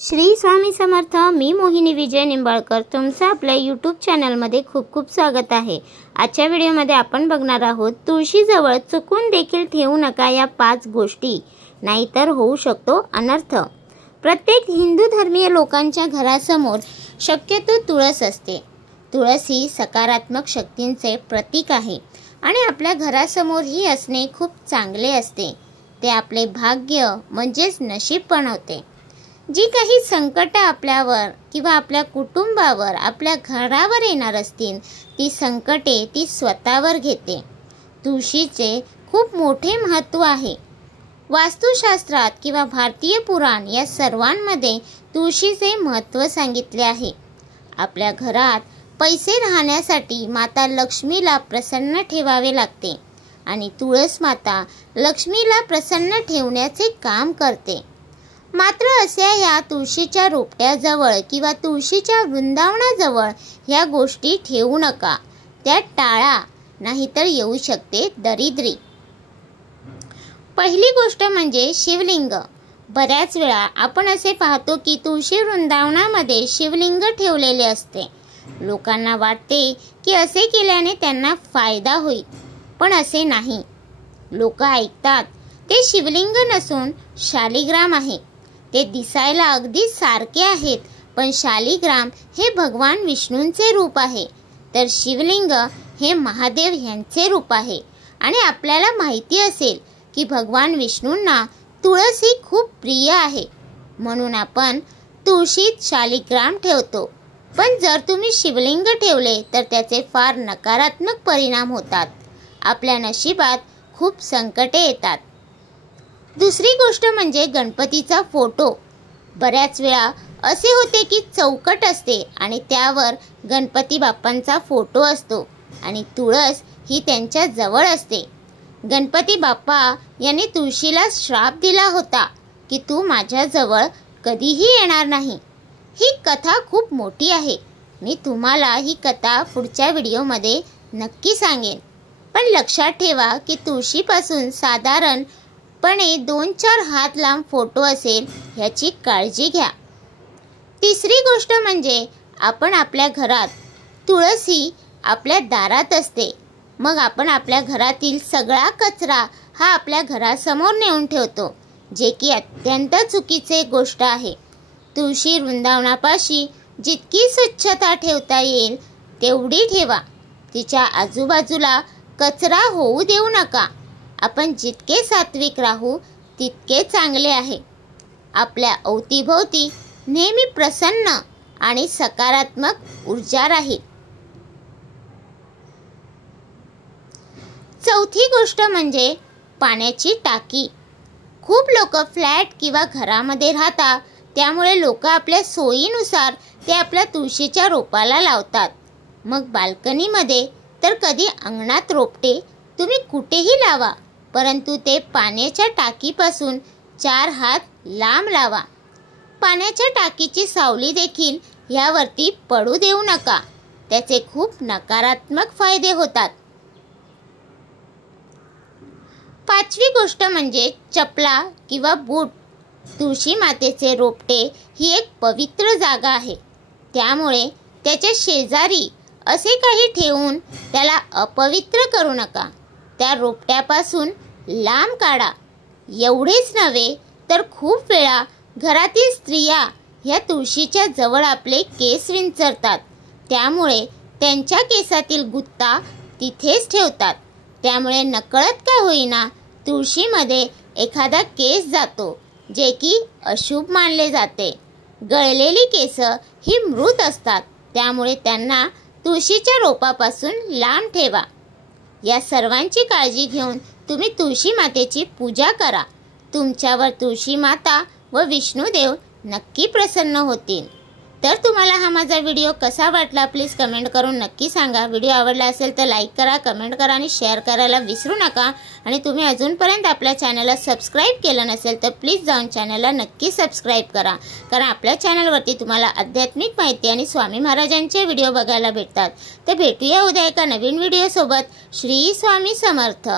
श्री स्वामी समर्थ। मी मोहिनी विजय निंबाळकर तुमचं आपल्या यूट्यूब चॅनलमध्ये खूप खूप स्वागत आहे। आजच्या व्हिडिओमध्ये आपण बघणार आहोत तुळशीजवळ चुकून देखील ठेवू नका या 5 गोष्टी, नाहीतर होऊ शकतो अनर्थ। प्रत्येक हिंदू धर्मीय लोकांच्या घरासमोर शक्यतो तुळस असते। तुळस ही सकारात्मक शक्तींचे प्रतीक आहे आणि आपल्या घरासमोर ही असणे खूप चांगले असते। ते आपले भाग्य म्हणजेच नशीब बनवते। जी काही संकटे आपल्यावर किंवा आपल्या कुटुंबावर आपल्या घरावर येणार असतील ती संकटे ती स्वतःवर घेते। तुळशीचे खूप मोठे महत्त्व आहे। वास्तुशास्त्रात किंवा भारतीय पुराण या सर्वांमध्ये तुळशीचे महत्त्व सांगितले आहे। आपल्या घरात पैसे राहण्यासाठी माता लक्ष्मीला प्रसन्न ठेवावे लागते आणि तुळस माता लक्ष्मीला प्रसन्न ठेवण्याचे काम करते। मात्र अशा या तुळशीच्या रोपट्याजवळ किंवा तुळशीच्या वृंदावनाजवळ ह्या गोष्टी ठेवू नका, त्या टाळा, नाहीतर येऊ शकते दरिद्री। पहिली गोष्ट म्हणजे शिवलिंग। बऱ्याच वेळा आपण असे पाहतो की तुळशी वृंदावनामध्ये शिवलिंग ठेवलेले असते। लोकांना वाटते की असे केल्याने त्यांना फायदा होईल, पण असे नाही। लोक ऐकतात ते शिवलिंग नसून शालिग्राम आहे। ते दिसायला अगदी सारखे आहेत, पण शालिग्राम हे भगवान विष्णूंचे रूप आहे, तर शिवलिंग हे महादेव यांचे रूप आहे। आणि आपल्याला माहिती असेल की भगवान विष्णूंना तुळस ही खूप प्रिय आहे, म्हणून आपण तुळशीत शालिग्राम ठेवतो। पण जर तुम्ही शिवलिंग ठेवले तर त्याचे फार नकारात्मक परिणाम होतात। आपल्या नशिबात खूप संकटे येतात। दुसरी गोष्ट म्हणजे गणपतीचा फोटो। बऱ्याच वेळा असे होते की चौकट असते आणि त्यावर गणपती बाप्पांचा फोटो असतो आणि तुळस ही त्यांच्या जवळ असते। गणपती बाप्पा यांनी तुळशीला श्राप दिला होता की तू माझ्या जवळ कधीही येणार नाही। ही कथा खूप मोठी आहे। मी तुम्हाला ही कथा पुढच्या व्हिडिओमध्ये नक्की सांगेन। पण लक्षात ठेवा की तुळशीपासून साधारणपणे 2-4 हात लांब फोटो असेल याची काळजी घ्या। तिसरी गोष्ट म्हणजे आपण आपल्या घरात तुळस ही आपल्या दारात असते, मग आपण आपल्या घरातील सगळा कचरा हा आपल्या घरासमोर नेऊन ठेवतो, जे की अत्यंत चुकीचे गोष्ट आहे। तुळशी वृंदावनापाशी जितकी स्वच्छता ठेवता येईल तेवढी ठेवा। तिच्या आजूबाजूला कचरा होऊ देऊ नका। आपण जितके सात्विक राहू तितके चांगले आहे। आपल्या अवतीभोवती नेहमी प्रसन्न आणि सकारात्मक ऊर्जा राहील। चौथी गोष्ट म्हणजे पाण्याची टाकी। खूप लोक फ्लॅट किंवा घरामध्ये राहतात, त्यामुळे लोक आपल्या सोयीनुसार ते आपल्या तुळशीच्या रोपाला लावतात। मग बाल्कनीमध्ये तर कधी अंगणात रोपटे तुम्ही कुठेही लावा, परंतु ते पाण्याच्या टाकीपासून 4 हात लांब लावा। पाण्याच्या टाकीची सावली देखील यावरती पडू देऊ नका, त्याचे खूप नकारात्मक फायदे होतात। पाचवी गोष्ट म्हणजे चपला किंवा बूट। तुळशी मातेचे रोपटे ही एक पवित्र जागा आहे, त्यामुळे त्याच्या शेजारी असे काही ठेवून त्याला अपवित्र करू नका। त्या रोपट्यापासून लांब काढा। एवढेच नव्हे तर खूप वेळा घरातील स्त्रिया ह्या तुळशीच्या जवळ आपले केस विंचरतात, त्यामुळे त्यांच्या केसातील गुत्ता तिथेच ठेवतात, त्यामुळे नकळत का होईना तुळशीमध्ये एखादा केस जातो, जे की अशुभ मानले जाते। गळलेली केस ही मृत असतात, त्यामुळे त्यांना तुळशीच्या रोपापासून लांब ठेवा। या सर्वांची काळजी घेऊन तुम्ही तुळशी मातेची पूजा करा। तुमच्यावर तुळशी माता व विष्णुदेव नक्की प्रसन्न होतील। तर तुम्हाला हा माझा व्हिडिओ कसा वाटला प्लीज कमेंट करून नक्की सांगा। व्हिडिओ आवडला असेल तर लाईक करा, कमेंट करा आणि शेअर करायला विसरू नका। आणि तुम्ही अजूनपर्यंत आपल्या चॅनलला सबस्क्राईब केलं नसेल तर प्लीज जाऊन चॅनलला नक्की सबस्क्राईब करा, कारण आपल्या चॅनलवरती तुम्हाला आध्यात्मिक माहिती आणि स्वामी महाराजांचे व्हिडिओ बघायला भेटतात। तर भेटूया उद्या एका नवीन व्हिडिओसोबत। श्री स्वामी समर्थ।